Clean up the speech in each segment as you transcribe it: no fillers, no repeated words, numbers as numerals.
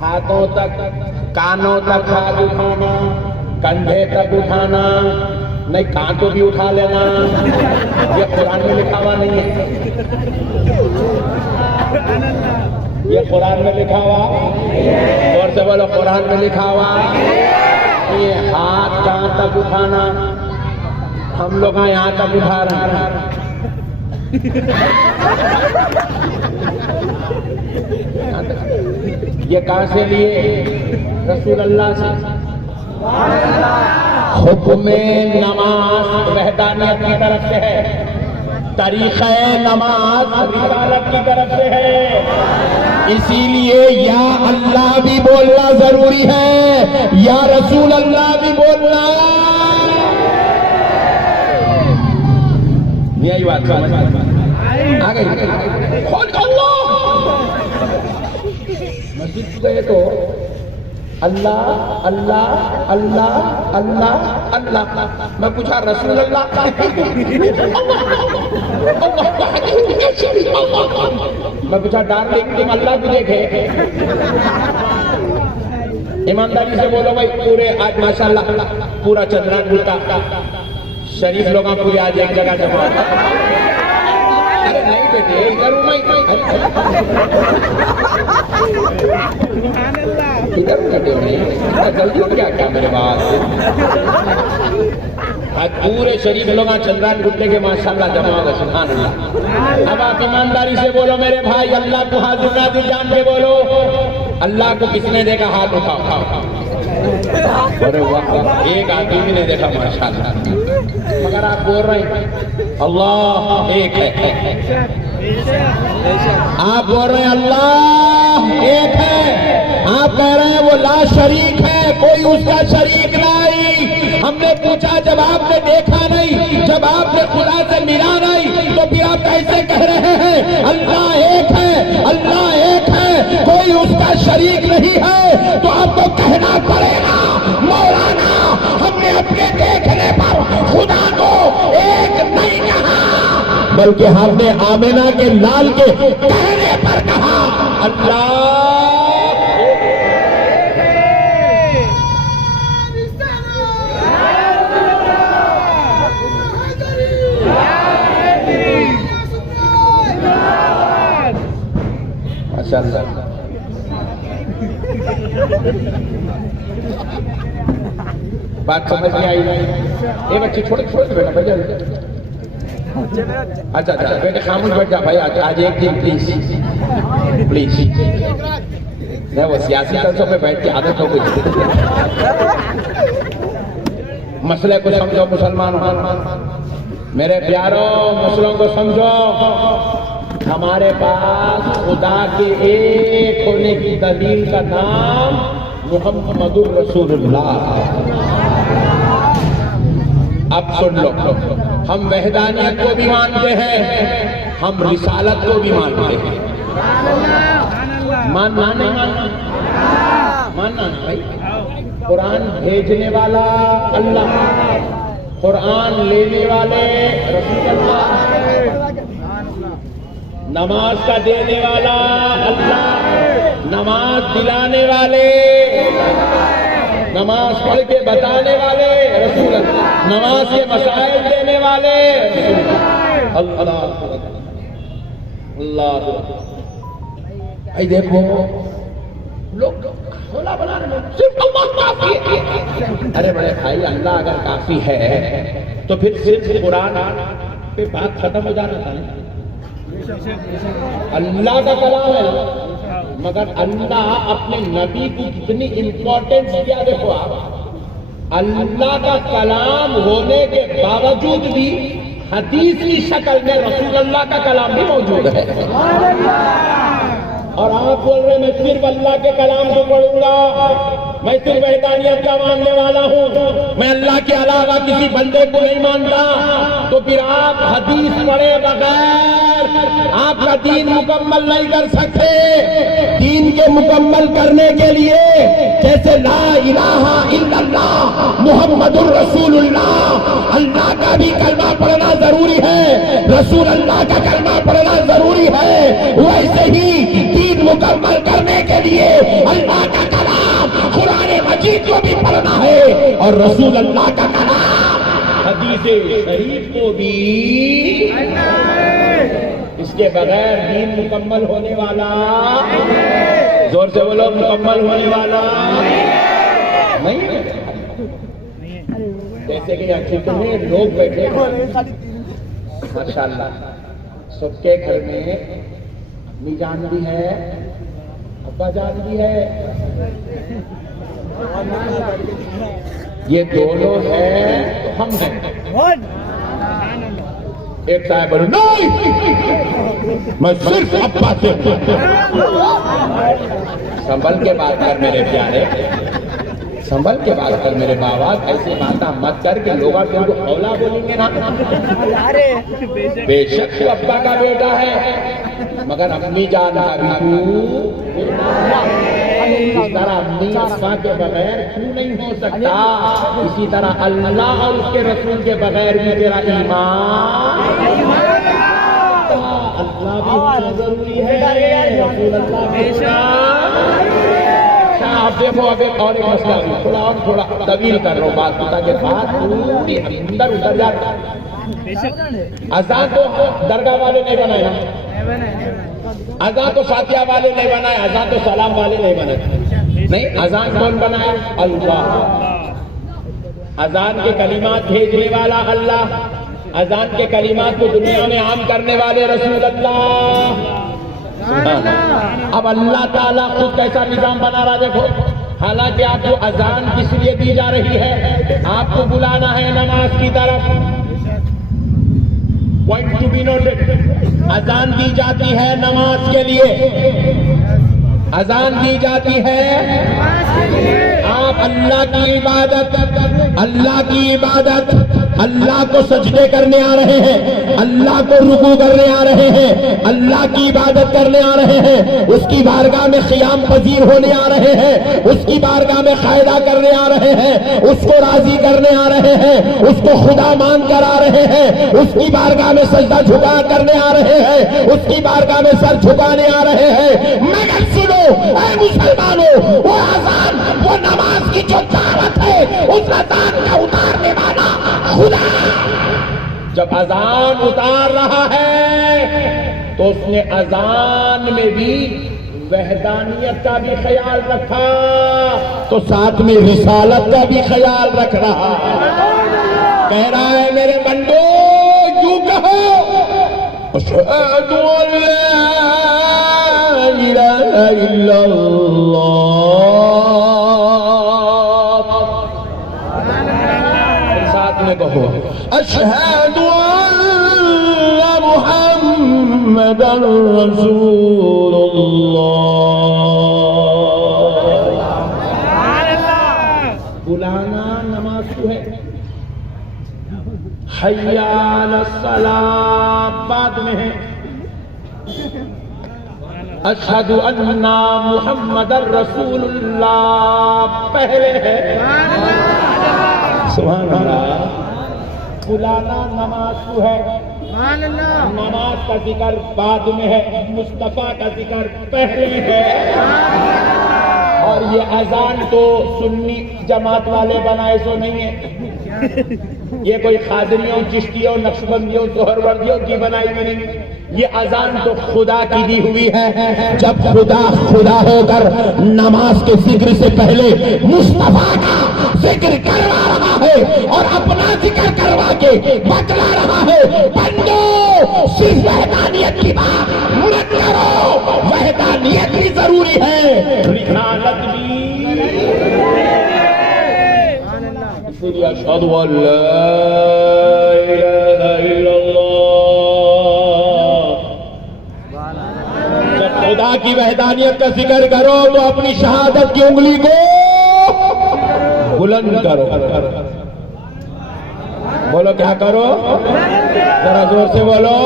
हाथों तक कानों तक हाथ उठाना, कंधे तक उठाना, नहीं कान को भी उठा लेना, ये कुरान में लिखा हुआ नहीं है। ये कुरान में लिखा हुआ, और से बोलो कुरान में लिखा हुआ। ये हाथ कहाँ तक उठाना, हम लोग यहाँ तक उठा रहे हैं। ये कहाँ से लिए? रसूल अल्लाह से। हुक्म नमाज वहदानियत की तरफ से है, तरीक़े नमाज रिसालत की तरफ से है। इसीलिए या अल्लाह भी बोलना जरूरी है, या रसूल अल्लाह भी बोलना। यही बात समझ आ गई। मस्जिद गए तो अल्लाह अल्लाह अल्लाह अल्लाह अल्लाह। मैं पूछा रसूल अल्लाह का? मैं पूछा डार्लिंग तुम अल्लाह को देखे? ईमानदारी से बोलो भाई, पूरे आज माशाल्लाह पूरा चंद्रान गुट्टा शरीफ लोग पूरे आज एक जगह जमा। अरे नहीं बेटे इधर हूं मैं, इधर कटे नहीं, जल्दी क्या क्या मेरे बात। आज पूरे शरीफ लोग चंद्रान गुट्टे के माशाल्लाह जमा होगा। सुभान अल्लाह। अब आप ईमानदारी से बोलो मेरे भाई, अल्लाह को हाजिर नाजिर जान के बोलो, अल्लाह को किसने देखा? हाथ उठाओ। अरे वाह, एक आदमी भी नहीं देखा माशाल्लाह, मगर आप बोल रहे हैं अल्लाह एक है। आप बोल रहे हैं अल्लाह एक है, आप कह रहे हैं वो ला शरीक है, कोई उसका शरीक नहीं। हमने पूछा जब आपने देखा नहीं, जब आपने खुदा से मिला नहीं, तो फिर आप कैसे कह रहे हैं अल्लाह एक है, अल्लाह एक है, कोई उसका शरीक नहीं है? तो आपको कहना पड़ेगा मौलाना, हमने अपने देखने पर खुदा को एक नहीं कहा, बल्कि हमने आमिना के लाल के कहने पर कहा अल्लाह। बात समझ में आई? ये बच्चे छोटे छोटे बेटा बजा। अच्छा अच्छा बेटे खामोश बैठ जा भाई, आज एक दिन प्लीज प्लीज। मैं वो सियासी तंजों पे बैठ के आदत हो गई। मसले को समझो मुसलमानों, मेरे प्यारों मुसलों को समझो। हमारे पास खुदा के एक होने की दलील का नाम मुहम्मदुर रसूलुल्लाह। अब सुन लो, हम वहदानियत को भी मानते हैं, हम रिसालत को भी मानते हैं। मानना नहीं मानना? मानना भाई। कुरान भेजने वाला अल्लाह, कुरान लेने वाले रसूल अल्लाह, नमाज का देने वाला अल्लाह, नमाज दिलाने वाले, नमाज पढ़ के बताने वाले रसूल अल्लाह, नमाज के मसाइल देने वाले अल्लाह अल्लाह। भाई देखो लोग होला बनाने में सिर्फ अल्लाह काफी है। अरे बड़े भाई, अल्लाह अगर काफी है तो फिर सिर्फ कुरान पे बात खत्म हो जाना था। अल्लाह का कलाम है, मगर अल्लाह अपने नबी की कितनी इंपॉर्टेंस दिया। देखो आप, अल्लाह का कलाम होने के बावजूद भी हदीस की शक्ल में रसूल अल्लाह का कलाम भी मौजूद है। और आप बोल रहे मैं सिर्फ अल्लाह के कलाम को पढ़ूंगा, मैं सिर्फ वहदानियत का मानने वाला हूँ, मैं अल्लाह के अलावा किसी बंदे को नहीं मानता, तो फिर आप हदीस पढ़े बगैर आपका दीन मुकम्मल नहीं कर सकते। दीन के मुकम्मल करने के लिए जैसे ला इलाहा इल्लल्लाह मुहम्मदुर रसूलुल्लाह, अल्लाह का भी कलमा पढ़ना जरूरी है, रसूल अल्लाह का कलमा पढ़ना जरूरी है, वैसे ही दीन और रसूल अल्लाह का कलाम हदीसे शरीफ को भी इसके बगैर दीन मुकम्मल होने वाला, जोर से बोलो, मुकम्मल होने वाला नहीं है। जैसे कि यहाँ कितने लोग बैठे माशाअल्लाह, सबके घर में अम्मी जान भी है, अब्बा जान भी है, ये दोनों है तो हम हैं। एक साहब बोलो नहीं, मैं सिर्फ अब्बा से। संभल के बात कर मेरे प्यारे, संभल के बात कर मेरे बाबा, ऐसे बाता मत कर के लोग तुमको हौला बोलेंगे ना। बेशक तो अब्बा का बेटा है, मगर अम्मी जान का भी इस तरह अम्मी अब्बा के बगैर क्यों नहीं हो सकता, इसी तरह अल्लाह और उसके रसूल के बगैर भी तेरा ईमान, अल्लाह भी होना जरूरी है, रसूल अल्लाह भी। आप देखो अब एक और एक मसला, थोड़ा तवील कर लो बात, ताकि बात पूरी अंदर उतर जाए। अज़ान तो दरगाह वाले नहीं बनाए ना, अज़ान तो फातिहा वाले नहीं बनाए, अज़ान तो सलाम वाले नहीं बनाए, नहीं, अज़ान कौन बनाया? अल्लाह। अज़ान के कलिमात भेजने वाला अल्लाह, अज़ान के कलिमात को दुनिया में आम करने वाले रसूल अल्लाह। अब अल्लाह ताला खुद कैसा निजाम बना रहा देखो। हालांकि आपको अजान किस लिए दी जा रही है? आपको बुलाना है नमाज की तरफ। पॉइंट टू बी नोटेड, अजान दी जाती है नमाज के लिए, अजान दी जाती है। आप अल्लाह की इबादत, अल्लाह की इबादत, अल्लाह को सजदे करने आ रहे हैं, अल्लाह को रुकू करने आ रहे हैं, अल्लाह की इबादत करने आ रहे हैं, उसकी बारगाह में क़ियाम पजीर होने आ रहे हैं, उसकी बारगाह में क़ायदा करने आ रहे हैं, उसको राजी करने आ रहे हैं, उसको खुदा मान कर आ रहे हैं, उसकी बारगाह में सजदा झुका करने आ रहे हैं, उसकी बारगाह में सर झुकाने आ रहे हैं। मगर सुनो ऐ मुसलमानों, वो अज़ान, वो नमाज की जो दावत है, उस अज़ान का उतारने वाला खुदा जब अजान उतार रहा है तो उसने अजान में भी वहदानियत का भी ख्याल रखा, तो साथ में रिसालत का भी ख्याल रख रहा है। कह रहा है मेरे बंदो यूं कहो, अशहदु अल्ला इलाहा इल्लल्लाह, कहो अशहदु अन्ना मुहम्मदन रसूलुल्लाह। बुलाना नमाज को है, हय्या अलस्सलाह बाद में है, अशहदु अन्ना मुहम्मदन रसूलुल्लाह पहले है। सुभान अल्लाह। बुलाना नमाज को है, नमाज का जिक्र बाद में है, मुस्तफा का जिक्र पहले है। और ये अजान तो सुन्नी जमात वाले बनाए सो नहीं है, ये कोई खादरियों, चिश्तियों, नक्शबंदियों, सोहरवर्दियों की बनाई हुई नहीं। ये अजान तो खुदा की दी हुई है। जब खुदा खुदा होकर नमाज के जिक्र से पहले मुस्तफा का जिक्र करवा रहा है और अपना जिक्र करवा के बतला रहा है, बंदो सिर्फ वहदानियत की बात मत करो, वहदानियत भी जरूरी है, रिसालत भी। इसलिए अशहदु अल्ला इलाहा इल्लल्लाह। जब खुदा की वहदानियत का जिक्र करो तो अपनी शहादत की उंगली को बुलंद करो। बोलो क्या करो, जरा जोर से बोलो,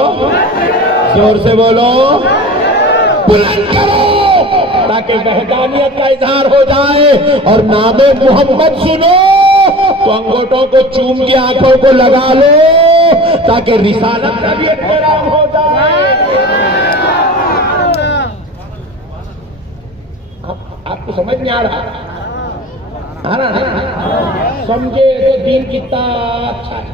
जोर से बोलो, बुलंद करो, ताकि वहदानियत का इजहार हो जाए। और नामे मोहम्मद सुनो तो अंगूठों को चूम के आंखों को लगा लो, ताकि रिसालत का भी एहतराम हो जाए। आपको समझ नहीं आ रहा? हाँ ना, समझे तो दीन कितना अच्छा है।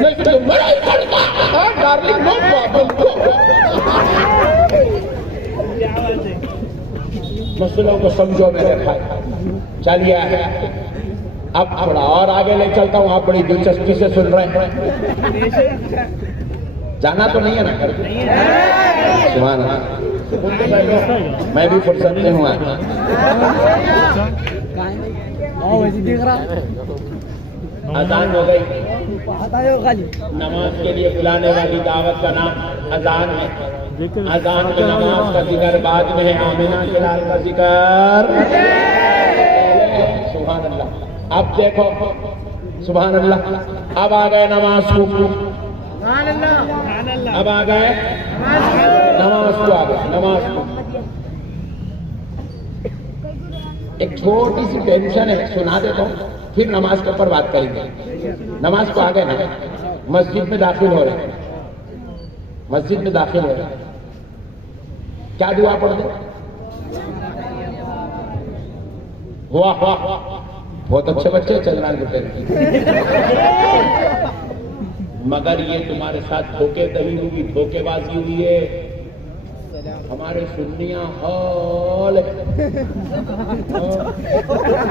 नहीं तो बड़ा ही करता है, डार्लिंग, नो प्रॉब्लम। मसलों को समझो मेरे भाई। चलिए अब थोड़ा और आगे ले चलता हूँ, आप बड़ी दिलचस्पी से सुन रहे हैं। जाना तो नहीं है ना? सुभान अल्लाह, मैं भी फुर्सत में हूँ। अजान हो गई, नमाज के लिए बुलाने वाली दावत का नाम अजान है। अजान की नमाज का जिक्र बाद में है, आमिना के लाल का जिक्र। सुभान अल्लाह। अब देखो, सुभान अल्लाह, अब आ गए नमाज को, अब आ गए नमाज को, आ गए नमाज को। एक छोटी सी टेंशन है, सुना देता हूँ, फिर नमाज के ऊपर बात करेंगे। नमाज को आ गए ना, मस्जिद में दाखिल हो रहे हैं, मस्जिद में दाखिल हो रहे हैं, क्या दुआ पढ़ दे? वाह वाह, बहुत अच्छे बच्चे चल रहा है बेटे, मगर ये तुम्हारे साथ धोखेधड़ी हुई, धोखेबाजी हुई है। हमारे सुन्नियां हॉल,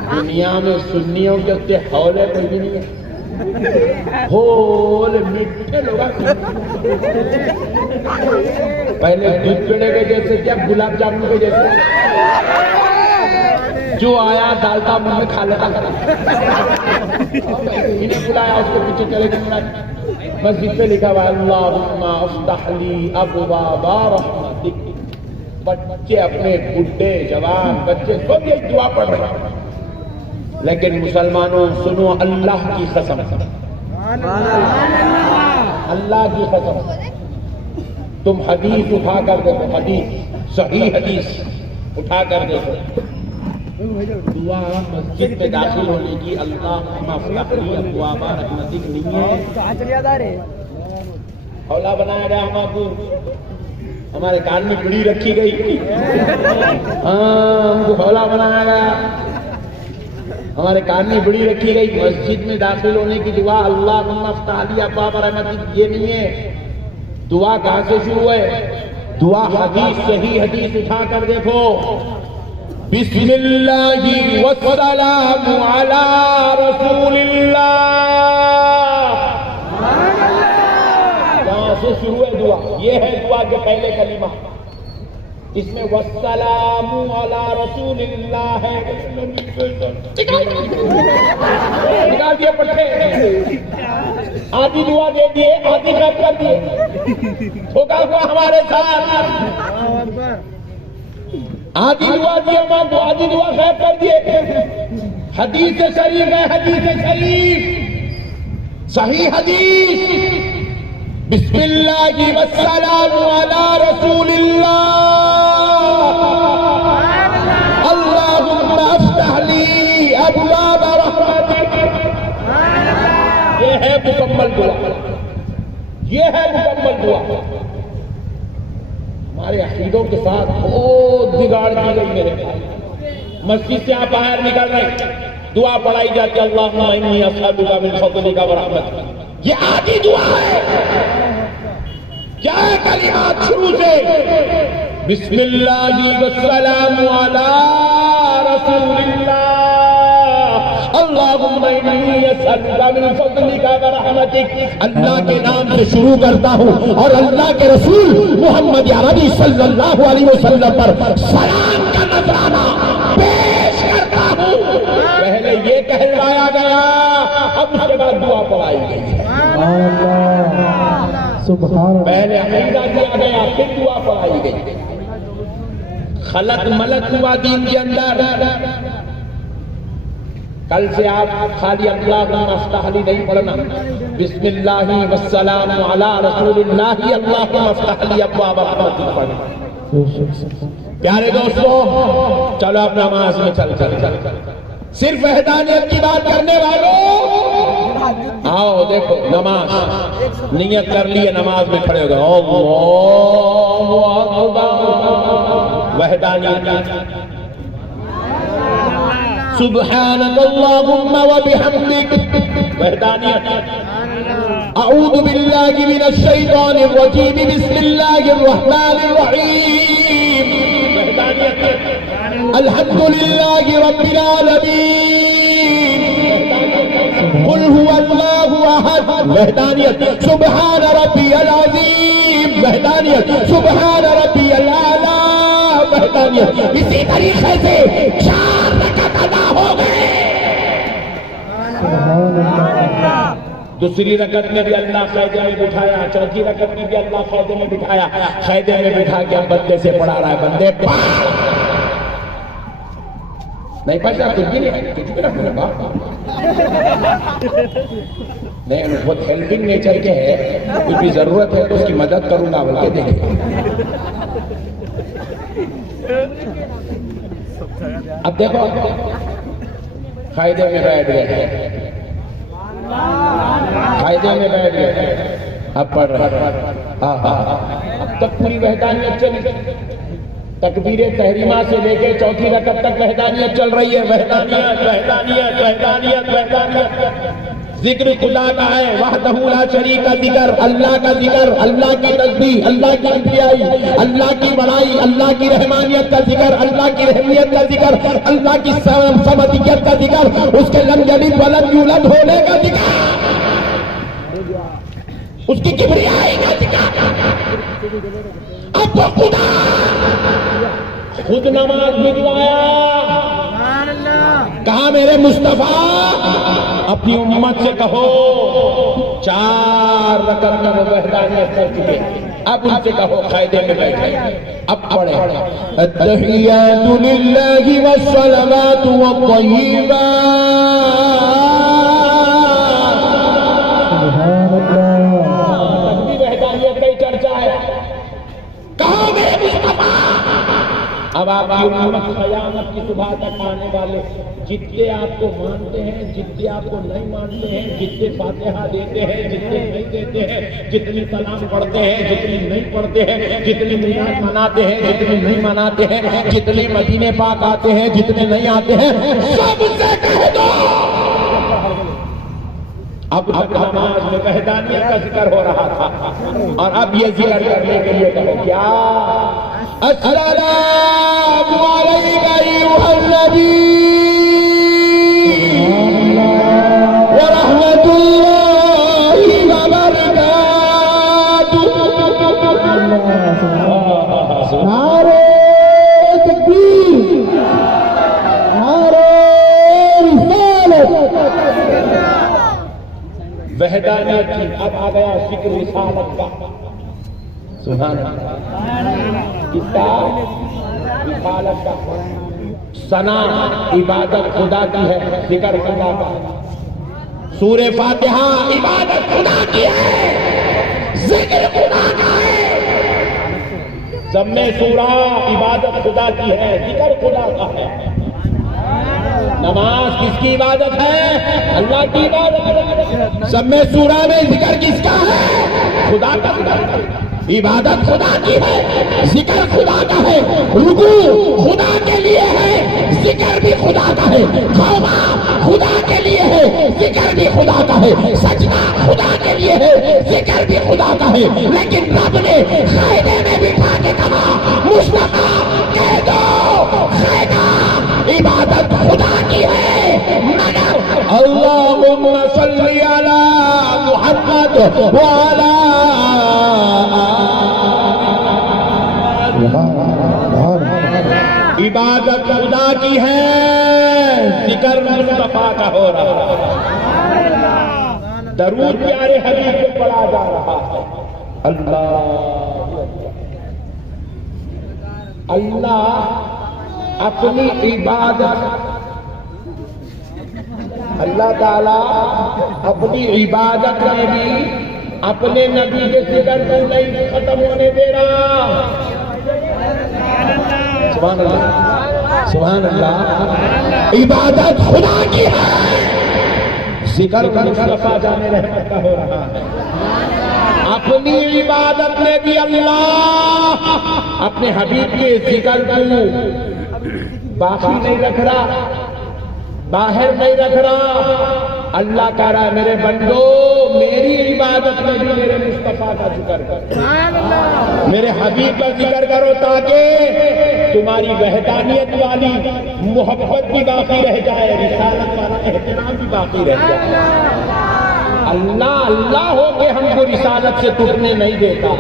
दुनिया में सुन्नियों के उत्ते हॉल है कोई भी नहीं है। होल मिठे लोग, पहले दूध पेड़े के जैसे थे, अब गुलाब जामुन के जैसे। जो आया डालता मुंह में खा लेता, इन्हें बुलाया उसके पीछे चले गए। मस्जिद पे लिखा हुआ अल्लाहुम्मा अफ्तह ली अबवाबा रहमतिक। बच्चे अपने बुढ़े जवान बच्चे सब ये दुआ पढ़ रहे हैं, लेकिन मुसलमानों सुनो, अल्लाह की कसम, अल्लाह की कसम, तुम हदीस उठा कर देखो, हदीस, सही हदीस उठा कर देखो, दुआ मस्जिद में दाखिल होने की अल्लाहुम्मा अफ्तह ली अबवाबा रहमतिक नहीं है। हौला बनाया गया हमको, हमारे कान में बीड़ी रखी गई, हमको हौला बनाया गया, हमारे कान में बीड़ी रखी गई। मस्जिद में दाखिल होने की दुआ अल्लाहुम्मा अफ्तह ली अबवाबा रहमतिक, ये नहीं है। दुआ कहां से शुरू है? दुआ हदीस, सही हदीस उठा कर देखो, बिस्मिल्लाहि वस्सलामु अला रसूलिल्लाह, यहां से शुरू है दुआ। ये है दुआ के पहले कलीमा, इसमें वस्सलामु अला रसूलिल्लाह है। निकाल दिए पट्टे, आधी दुआ दे दिए, आधी गप कर दिए, धोखा हुआ हमारे साथ। आधी दुआ दिए, आधी दुआ गायब कर दिए। हदीस शरीफ है, हदीस शरीफ, सही हदीस, बिस्मिल्लाहि वस्सलामु अला रसूलिल्लाह, अल्लाहुम्मा अफ्तह ली अबवाबा रहमतिक। ये है मुकम्मल दुआ, ये है मुकम्मल दुआ। हमारे अकीदों के साथ बहुत बिगाड़ की गई मेरे भाई। मस्जिद से आप बाहर निकल रहे, दुआ पढ़ाई जाती है अल्लाहुम्मा इन्नी अस्अलुका मिन फज़लिका व रहमतिक। ये आधी दुआ है। क्या है कलिमात शुरू से? बिस्मिल्लाहि वस्सलामु अला रसूलिल्लाह, अल्लाहुम्मा इन्नी अस्अलुका मिन फज़लिका व रहमतिक। अल्लाह के नाम से शुरू करता हूँ और अल्लाह के रसूल मोहम्मद अरबी सल्लल्लाहु अलैहि वसल्लम पर सलाम का नजराना पेश करता हूँ। पहले ये कहलवाया गया, अब उसके बाद दुआ पढ़ाई गई। पहले अकीदा दिया गया, फिर दुआ पढ़ाई गई। खलत मलत हुआ दीन के अंदर। कल से आप खाली अल्लाहुम्मा अफ्तह ली नहीं पढ़ना, बिस्मिल्लाहि वस्सलामु अला रसूलिल्लाहि अल्लाहुम्मा अफ्तह ली अबवाबा रहमतिक पढ़ना। प्यारे दोस्तों, चलो अब नमाज में चल। सिर्फ वहदानियत की बात करने वालों, आओ देखो, नमाज नियत कर लिए, नमाज में खड़े हो गए, वहदानियत सुब्हानकल्लाहुम्मा व बिहम्दिक, वहदानियत। अऊज़ु बिल्लाहि मिनश शैतानिर रजीम, बिस्मिल्लाहिर रहमानिर रहीम, वहदानियत। अल्हम्दुलिल्लाहि रब्बिल आलमीन, कुल हुवल्लाहु अहद, वहदानियत। सुब्हान रब्बियल अज़ीम, वहदानियत। सुब्हान रब्बियल आला, वहदानियत। इसी तरीके से 4 रकात अदा हो गए। दूसरी रकत में भी अल्लाह क़ायदे में बिठाया, चौथी रकत में भी अल्लाह क़ायदे में बिठाया। क़ायदे में बिठा के अब बंदे से पढ़ा रहा है, बंदे नहीं पढ़ा, कुछ भी नहीं, कुछ भी नहीं, नहीं, बहुत हेल्पिंग नेचर के है, कुछ भी जरूरत है तो उसकी मदद करूंगा बोल के देखे। अब देखो क़ायदे में बैठ गए, क़ायदे में बैठ गए, अब पढ़ रहे। अब तक पूरी वहदानियत चली, तकबीरे तहरीमा से लेके चौथी रकत तक वहदानियत चल रही है। वहदानियत, वहदानियत, वहदानियत, वहदानियत। जिक्र खुदा का है, वहदहू ला शरीक का जिक्र, अल्लाह का जिक्र, अल्लाह की तस्बीह, अल्लाह की किबरियाई, अल्लाह की बड़ाई, अल्लाह की रहमानियत का जिक्र, अल्लाह की रहमियत का जिक्र, अल्लाह की समदियत का जिक्र, उसके लम यलिद वलम यूलद होने का जिक्र, उसकी किबरियाई का जिक्र। अब वो खुदा खुद नमाज भिजवाया, कहा मेरे मुस्तफा अपनी उम्मत से कहो 4 रकत में वो वहदानियत कर चुके, अब उनसे कहो क़ायदे में बैठे। अब पढ़े अत्तहियातु लिल्लाहि वस्सलावातु वत्तय्यिबात, तभी वहदानियत की चर्चा है। कहो मेरे मुस्तफा, अब आपकी उम्मत क़यामत की सुबह तक आने वाले जितने आपको मानते हैं, जितने आपको नहीं मानते हैं, जितने फातिहा देते हैं, जितने नहीं देते हैं, जितने सलाम पढ़ते हैं, जितने नहीं पढ़ते हैं, जितने मिलाद मनाते हैं, जितने नहीं मनाते हैं, जितने मदीने पाक आते हैं, जितने नहीं आते हैं, सबसे कह दो अब नमाज में वहदानियत का जिक्र हो रहा था और अब ये जिक्र करने के लिए कहो क्या, अस्सलामु अलैका अय्युहन नबी व रहमतुल्लाहि व बरकातुहू। नारे तकबीर, नारे रिसालत। वहदानियत की अब आ गया जिक्र रिसालत का। सुभान अल्लाह, किसका? रिसालत का। सना इबादत खुदा की है, जिक्र खुदा का। सूरे फातिहा इबादत खुदा की है, जिक्र खुदा का है। जम्मे सूरा इबादत खुदा की है, जिक्र खुदा का है। नमाज किसकी इबादत है? अल्लाह की इबादत है। सब में सूरा में जिक्र किसका है? खुदा का जिक्र। इबादत खुदा की है, जिक्र खुदा का है। रुकू खुदा के लिए है, जिक्र भी खुदा का है। तौबा खुदा के लिए है, जिक्र भी खुदा का है। सजदा खुदा के लिए है, जिक्र भी खुदा का है। लेकिन रब ने क़ायदे में बिठा के कहा, मुस्तफा कह दो क़ायदा इबादत खुदा की है, मगर अल्लाहुम्मा सल्ली अला मुहम्मद व अला इबादत खुदा की है, जिक्र मुस्तफा का हो रहा है। दरूद प्यारे हबीब को पढ़ा जा रहा है। अल्लाह अल्लाह अपनी इबादत, अल्लाह ताला अपनी इबादत में भी अपने नबी के जिक्र को नहीं खत्म होने दे रहा। सुभान अल्लाह, सुभान अल्लाह। इबादत खुदा की है, जिक्र मुस्तफा जाने रहमत का हो रहा है। अपनी इबादत में भी अल्लाह अपने हबीब के जिक्र को बाकी नहीं रख रहा। बाहर नहीं रख रहा। अल्लाह कह रहा है मेरे बंदो मेरी इबादत में भी मेरे मुस्तफा का जिक्र करो, मेरे हबीब का जिक्र करो, ताकि तुम्हारी वहदानियत वाली मोहब्बत भी बाकी रह जाए, रिसालत वाला एहतराम भी बाकी रह जाए। अल्लाह अल्लाह होके हमको रिसालत से टूटने नहीं देता,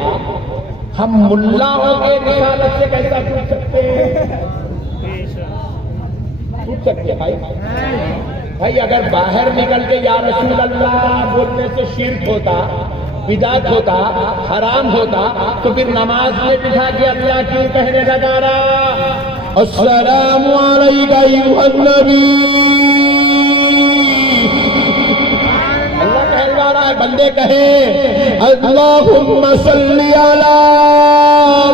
हम मुल्ला होके रिसालत से कैसा टूट सकते हैं? टूट सकते भाई अगर बाहर निकल के या रसूल अल्लाह बोलने से शिर्क होता, बिदात होता, हराम होता, तो फिर नमाज में बिठा के अल्लाह क्यों कहने लगा रहा अस्सलामु अलैका अय्युहन नबी? अल्लाह कहलवा रहा है बंदे कहे अल्लाहुम्मा सल्ली अला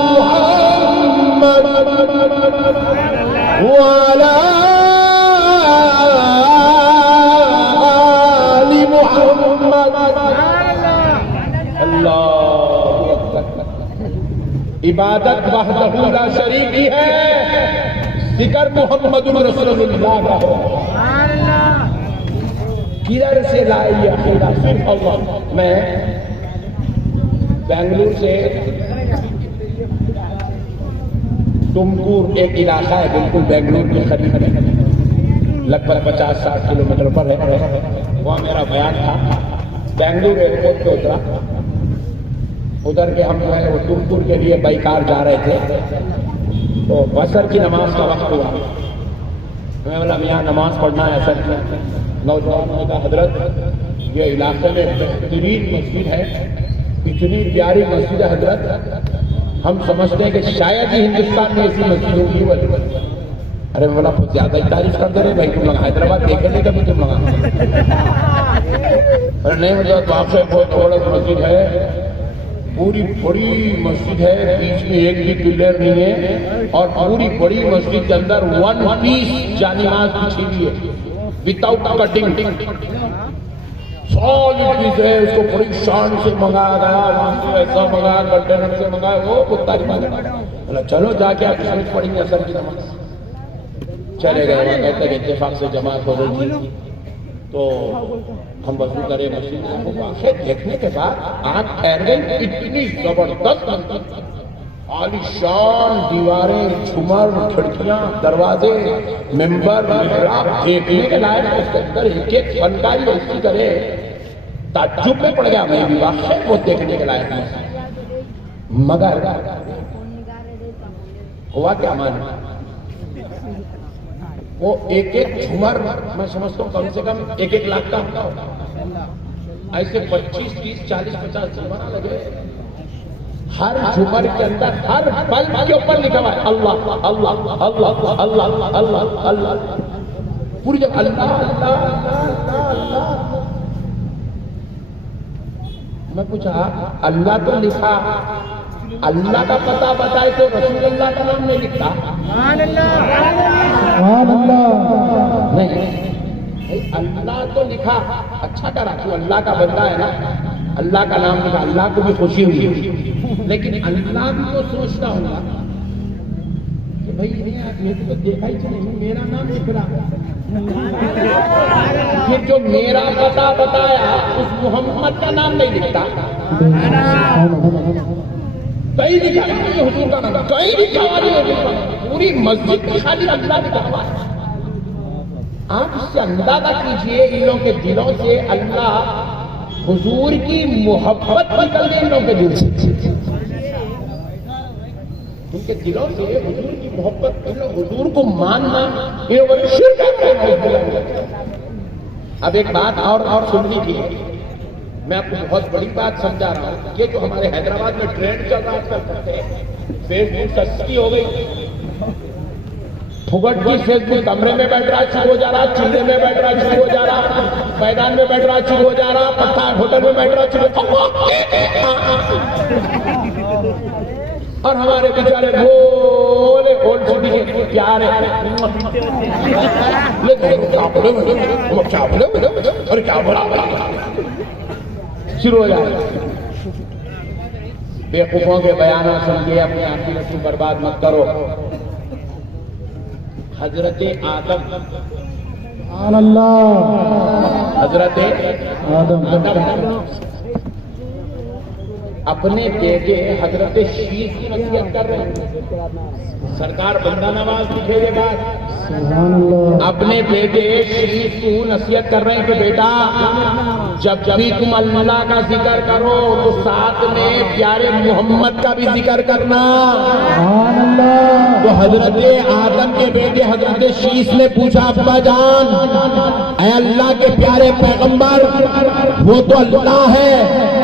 मुहम्मद व अला इबादत वहदहू ला शरीक की है, जिक्र मुहम्मदुर रसूलुल्लाह का हो। किधर से लाई ये अकीदा? सिर्फ अल्लाह। मैं बेंगलुरु से तुमकुर एक इलाका है बिल्कुल बेंगलुरु के करीब में, लगभग 50-60 किलोमीटर पर है। वहाँ मेरा बयान था। बेंगलुरु एयरपोर्ट पे उतरा, उधर के हम जो है वो तुमकुर के लिए बाइकार जा रहे थे, तो असर की नमाज का वक्त हुआ। मैं बोला यहाँ नमाज पढ़ना है असर की। नौजवानों का हजरत ये इलाके में बेहतरीन मस्जिद है, इतनी प्यारी मस्जिद है हजरत, हम समझते हैं कि शायद ही हिंदुस्तान में ऐसी मस्जिद होगी। अरे मैं बोला कुछ ज्यादा ही तारीफ कर दे रहे भाई, तुम लोग हैदराबाद देखे नहीं कभी तुम लोग? अरे नहीं मतलब तो आपसे बहुत बड़ा मस्जिद है, पूरी बड़ी मस्जिद है, बीच में एक भी पिलर नहीं है, और पूरी बड़ी मस्जिद के अंदर 1 पीस जानिमाज बिछी हुई है विदाउट कटिंग, सॉलिड पीस है। उसको बड़ी शान से मंगाया गया, वहां से ऐसा मंगाया, कंटेनर से मंगाया, वो कुछ तारीफ। चलो जाके आप समझ पड़ेंगे असर की नमाज। चले गए, वहां कहते हैं इत्तेफाक से जमात हो गई थी, तो हम वजू करे मस्जिद को देखने के बाद आंख ठहर गई। इतनी जबरदस्त आलीशान दीवारें, झूमर, खिड़कियां, दरवाजे, मिंबर, मिहराब देखने के लायक। उसके अंदर एक एक फनकारी ऐसी करे ताज्जुब में पड़ गया मैं भी, वाकई वो देखने के लायक है। मगर हुआ क्या मालूम, वो एक एक झूमर मैं समझता हूँ कम से कम 1-1 लाख का होगा। ऐसे 25, 30, 40, 50 झूमर लगे। हर झूमर के अंदर हर बल्ब के ऊपर लिखा हुआ है अल्लाह अल्लाह अल्लाह अल्लाह अल्लाह अल्लाह, पूरी जगह अल्लाह अल्लाह अल्लाह अल्लाह। मैं पूछा अल्लाह तो लिखा, अल्लाह का पता बताए तो रसूलुल्लाह का नाम नहीं लिखता? नहीं, अल्लाह तो लिखा, अच्छा करा तू अल्लाह का बंदा है ना, अल्लाह का नाम लिखा, अल्लाह को भी खुशी हुई। लेकिन अल्लाह भी तो सोचता होगा कि भाई ये तो देखा ही नहीं, मेरा नाम लिख रहा, फिर जो मेरा पता बताया उस मोहम्मद का नाम नहीं लिखता। कई लिखा हुजूर का नाम, कई लिखा पूरी मस्जिद में खाली अल्लाह लिखा हुआ है। आप इससे अंदाजा कीजिए इन लोगों के दिलों से अल्लाह हुजूर की मोहब्बत निकल गई इन लोगों के दिल से, उनके दिलों से हुजूर की मोहब्बत, हुजूर को मानना ये शिर्क है। अब एक बात और सुन लीजिए, मैं आपको बहुत बड़ी बात समझा रहा हूँ। ये जो हमारे हैदराबाद में ट्रेंड चल रहा है, फेसबुक सस्ती हो गई, फुगट की फेसबुक कमरे में बैठ रहा शुरू हो जा रहा, चिल्ले में बैठ रहा शुरू हो जा रहा, मैदान में बैठ रहा शुरू हो जा रहा, पत्थर होटल में बैठ रहा शुरू, और हमारे बेचारे भोले ओल्ड सिटी के प्यारे क्या बोला शुरू हो जाए। बेवकूफों के बयान सुन के अपनी आखिरत बर्बाद मत करो। हजरत आदम हजरत आदम अपने बेटे हजरत शीश की नसीहत कर रहे हैं। सरकार बंदा नवाज लिखे के बाद अपने बेटे शीश को नसीहत कर रहे हैं कि बेटा जब भी तुम अल्लाह का जिक्र करो तो साथ में प्यारे मोहम्मद का भी जिक्र करना। तो हजरत आदम के बेटे हजरत शीश ने पूछा अब्बा जान, ऐ अल्लाह के प्यारे पैगंबर, वो तो अल्लाह है,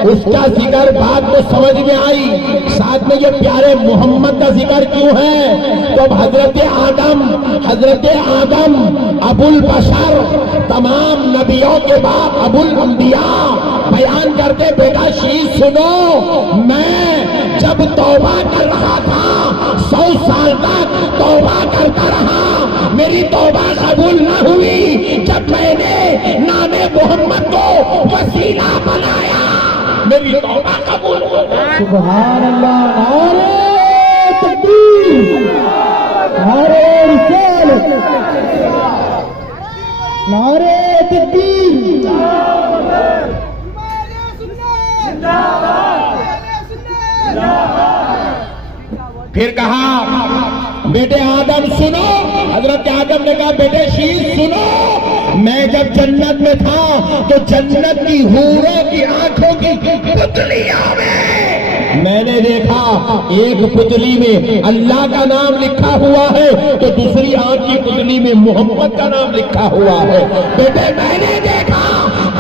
उसका जिक्र बात तो समझ में आई, साथ में ये प्यारे मोहम्मद का जिक्र क्यों है? तो हजरत आदम अबुल बशर, तमाम नबियों के बाप अबुल अंबिया बयान करते, बेटा शीश सुनो, मैं जब तौबा कर रहा था 100 साल तक तौबा करता रहा, मेरी तौबा कबूल न हुई। जब मैंने नामे मोहम्मद को वसीला बनाया, मेरी तौबा कबूल हो गई। सुभान अल्लाह। नारे तकबीर, नारे रिसालत, नारे तकबीर। फिर कहा बेटे आदम सुनो। हजरत आदम ने कहा बेटे शीश सुनो, मैं जब जन्नत में था तो जन्नत की हूरों की आंखों की पुतलियां में मैंने देखा, एक पुतली में अल्लाह का नाम लिखा हुआ है तो दूसरी आंख की पुतली में मोहम्मद का नाम लिखा हुआ है। बेटे मैंने देखा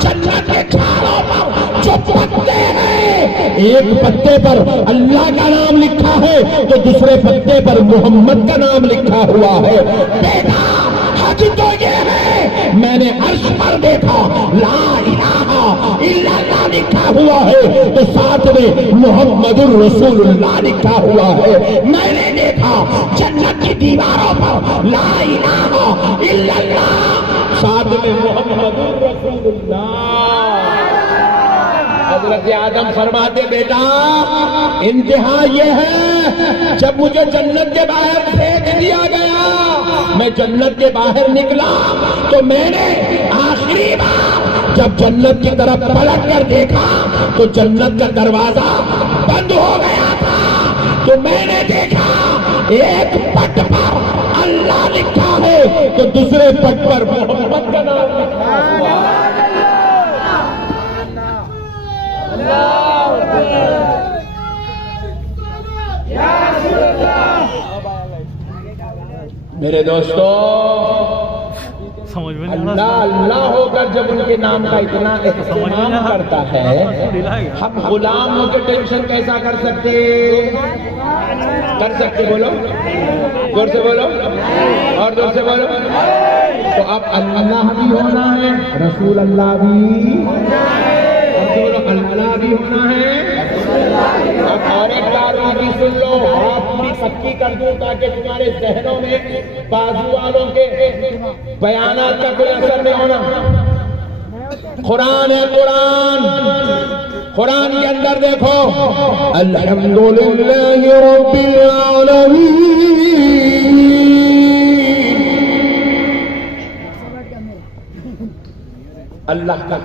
जन्नत के चारों पर जो पत्ते हैं, एक पत्ते पर अल्लाह का नाम लिखा है तो दूसरे पत्ते पर मोहम्मद का नाम लिखा हुआ है। बेटा हज तो ये है, मैंने अर्श पर देखा ला इलाहा इल्लल्लाह लिखा हुआ है तो साथ में मोहम्मदुर रसूलुल्लाह लिखा हुआ है। मैंने देखा जन्नत की दीवारों पर ला इलाहा इल्लल्लाह, साथ में मोहम्मदुर रसूलुल्लाह। हजरत आदम फरमाते बेटा इंतहा ये है, जब मुझे जन्नत के बाहर फेंक दिया गया, मैं जन्नत के बाहर निकला तो मैंने आखिरी बार जब जन्नत की तरफ पलट कर देखा तो जन्नत का दरवाजा बंद हो गया था। तो मैंने देखा एक पट पर अल्लाह लिखा है तो दूसरे पट पर मोहम्मद का नाम लिखा हुआ है। मेरे दोस्तों, समझ में अल्लाह अल्लाह होकर जब उनके नाम का इतना एहतराम करता है, हम गुलाम होकर टेंशन कैसा कर सकते? बोलो, जोर से बोलो और जोर से बोलो। तो अब अल्लाह भी होना है, रसूल अल्लाह भी, और बोलो अल्लाह भी होना है। अब और एक बात भी सुन लो, आप पूरी पक्की कर दूं ताकि तुम्हारे जहनों में बाजू वालों के बयानात का कोई असर नहीं होना। कुरान है, कुरान के अंदर देखो, अल्हम्दुलिल्लाहि रब्बिल आलमीन, अल्लाह का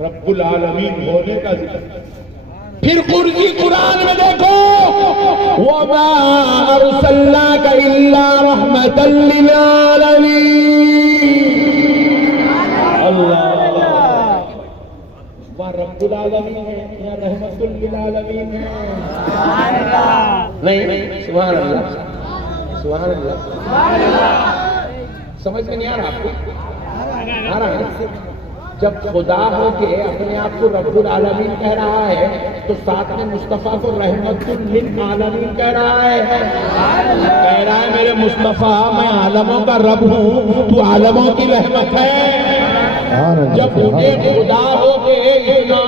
रब्बुल आलमीन होने का जिक्र। फिर कुरान में देखो, वमा अरसलनाका इल्ला रहमतल लिल आलमीन। अल्लाह वह रब्बुल आलमीन है या रहमतुल लिल आलमीन है? नहीं, सुभान अल्लाह, सुभान अल्लाह। समझ में नहीं आ रहा आपको? आ रहा है? जब खुदा हो के अपने आप को रब्बुल आलमीन कह रहा है तो साथ में मुस्तफा को रहमतुल लिल आलमीन कह रहा है मेरे मुस्तफा मैं आलमों का रब हूँ, तू आलमों की रहमत है। जब उन्हें खुदा हो के इतना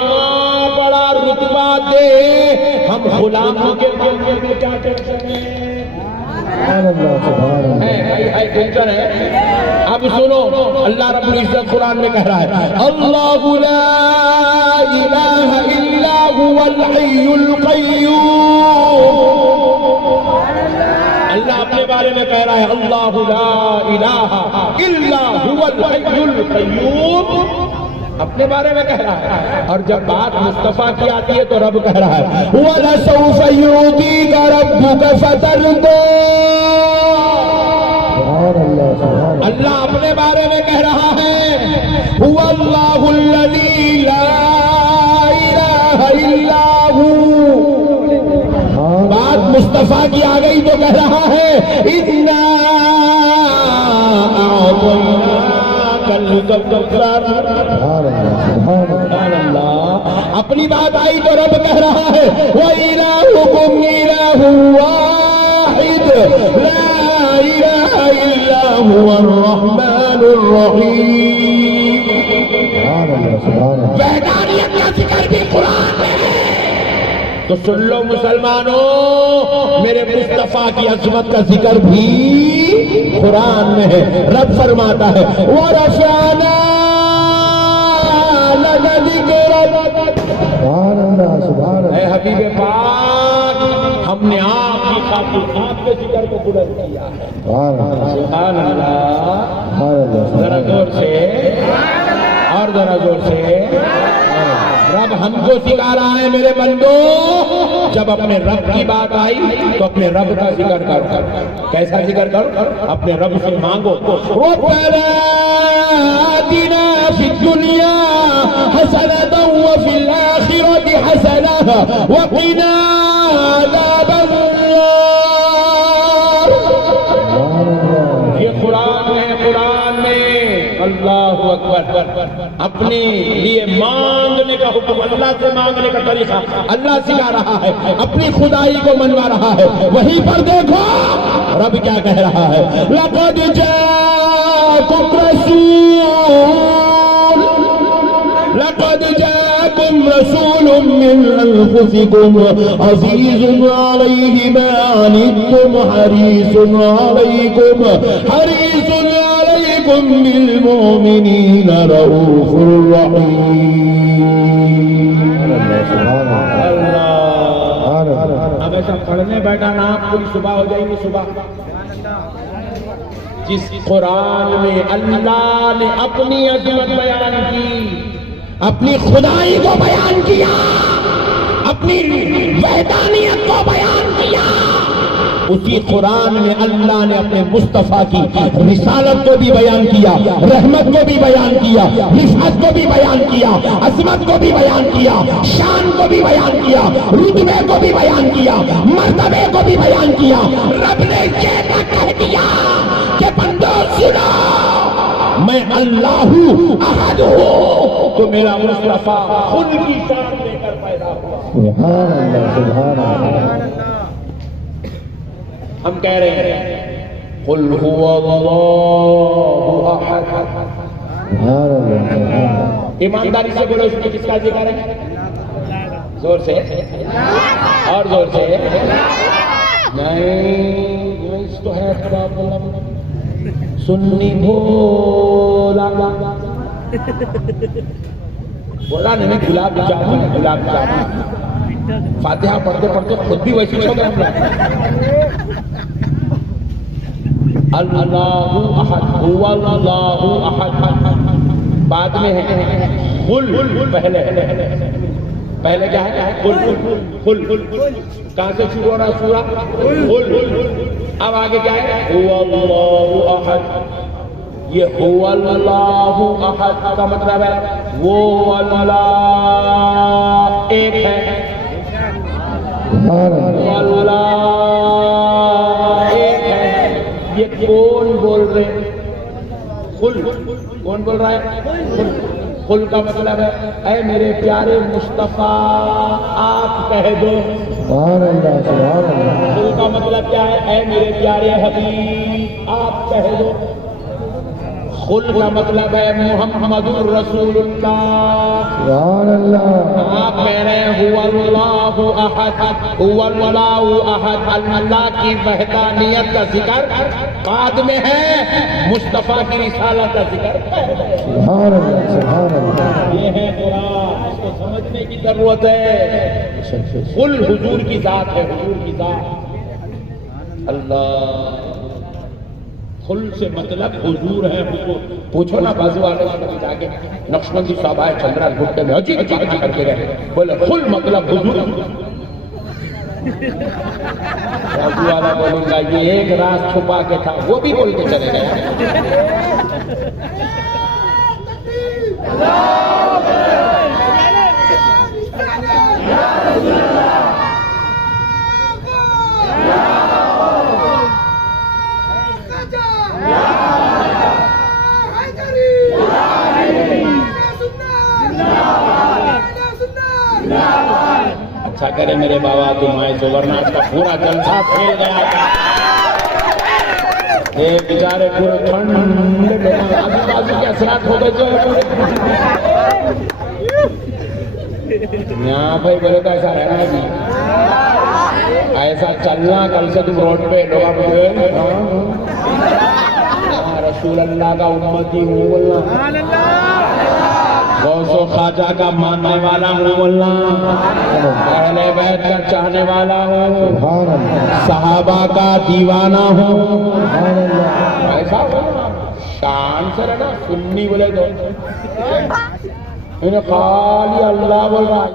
बड़ा रुतबा दे, हम गुलामों के मामले में क्या टेंशन है? टेंशन है। अब सुनो, अल्लाह रब्बुल इज्जत कुरान में कह रहा है, अल्लाहु ला इलाहा इल्ला हुवल हय्युल क़य्यूम। अल्लाह अपने बारे में कह रहा है अल्लाहु ला इलाहा इल्ला हुवल हय्युल कय्यूम, अपने बारे में कह रहा है। और जब बात मुस्तफा की आती है तो रब कह रहा है वला सौफ युतीका रब्बुका फतरदा। अल्लाह अपने बारे में कह रहा है हुवल्लाहुल्लज़ी ला इलाहा इल्ला हू। बात मुस्तफा की आ गई तो कह रहा है इन्ना अपनी बात आई तो रब कह रहा है व इलाहुकुम इलाहुन वाहिद ला इलाहा इल्ला हुवर रहमानुर रहीम। वहदानियत का जिक्र भी कुरान में है। तो सुन लो मुसलमानों, मेरे मुस्तफा की अजमत का जिक्र भी कुरान में है। रब फरमाता है वरफ़अना लका ज़िक्रक। ऐ हबीबे पाक, हमने आपकी खातिर आपके जिक्र को बुलंद किया है। सुभान अल्लाह। जरा जोर से और जरा जोर से। रब हमको सिखा रहा है मेरे बंदो, जब अपने रब की बात आई तो अपने रब का जिक्र करो। कैसा जिक्र करो? अपने रब से मांगो। रब्बना आतिना फिद दुनिया हसनतन व फिल आखिरति हसनतन व क़िना अज़ाबन नार। ये कुरान है, कुरान में अल्लाहु अकबर। अपने लिए मांगने का हुक्म, अल्लाह से मांगने का तरीका अल्लाह सिखा रहा है, अपनी खुदाई को मनवा रहा है। वहीं पर देखो रब क्या कह रहा है लक़द जाअकुम रसूलुम मिन अनफुसिकुम अज़ीज़ुन अलैहि मा अनित्तुम हरीसुन अलैकुम बिल मुमिनीना रऊफ़ुर रहीम। हमेशा पढ़ने बैठा ना पूरी सुबह हो जाएगी। सुबह जिस कुरान में अल्लाह ने अपनी अज़मत बयान की, अपनी खुदाई को बयान किया, अपनी वहदानियत को बयान किया, उसी कुरान में अल्लाह ने अपने मुस्तफा की रिसालत को भी बयान किया, रहमत को भी बयान किया, रिफ़अत को भी बयान किया, अज़मत को भी बयान किया, शान को भी बयान किया, रुतबे को भी बयान किया, मर्तबे को भी बयान किया। रब ने ये तक कह दिया कि बंदो सुनो, मैं अल्लाह हूँ, अहद हूँ, तो मेरा मुस्तफा खुद की शान लेकर पैदा हुआ। सुभान अल्लाह, सुभान अल्लाह। हम कह रहे हैं कुल हुवल्लाहु अहद। ईमानदारी से बोलो, इसमें किसका जिक्र है? जोर से और जोर से। नहीं तो है प्रॉब्लम, सुन्नी भोला बोला नहीं, गुलाब जामुन, गुलाब जामुन। फातिहा पढ़ते पढ़ते खुद भी वैसे हो गए। अल्लाहु अहद हुवल्लाहु अहद बाद में है, कुल पहले क्या है? कुल कहां से शुरू हो रहा सूरा? कुल। अब आगे क्या है? हुवल्लाहु अहद। ये हुवल्लाहु अहद का मतलब है वो अल्लाह एक है, अल्लाह एक है। ये कौन बोल रहे? कुल। कौन बोल रहा है? कुल का मतलब है ऐ मेरे प्यारे मुस्तफा आप कह दो। कुल का मतलब क्या है? ऐ मेरे प्यारे हबीब आप कह दो। कुल का मतलब है मुहम्मदुर रसूलुल्लाह। आप कह रहे हैं हुवल्लाहु अहद, हुवल्लाहु अहद। अल्लाह की वहदानियत का जिक्र बाद में है, मुस्तफा की रिसालत का जिक्र पहले। सुभान अल्लाह, सुभान अल्लाह। ये है कुरान, इसको समझने की जरूरत है। कुल हुजूर की जात है, हुजूर की जात। अल्लाह खुल से मतलब हुजूर है। पूछो ना बाजू वाले से जाके नक्शबंदी साहब आए चंद्रा घुट्टे में अजीब अजीब करके रहे, बोले खुल मतलब हुजूर। बाजू वाला बोलेगा ये एक राज छुपा के था, वो भी बोल के चले गए। अच्छा करे मेरे बाबा तुम आए तो, वरना का पूरा जलसा फैल गया था। ये बेचारे पूरे ठंडे आजू-बाजू के असरात हो गए यहाँ भाई बोले तो ऐसा रहना जी, ऐसा चलना। कल से तुम रोड पे लोग रसूल अल्लाह का उम्मती हूँ बोलना, गौसो ख्वाजा का मानने वाला हूँ बोलना, अहले बैत का चाहने वाला हूँ, सहाबा का दीवाना हूँ, ऐसा बोलना। शान से रहना। सुन्नी बोले तो इन्हें खाली अल्लाह बोल रहा है।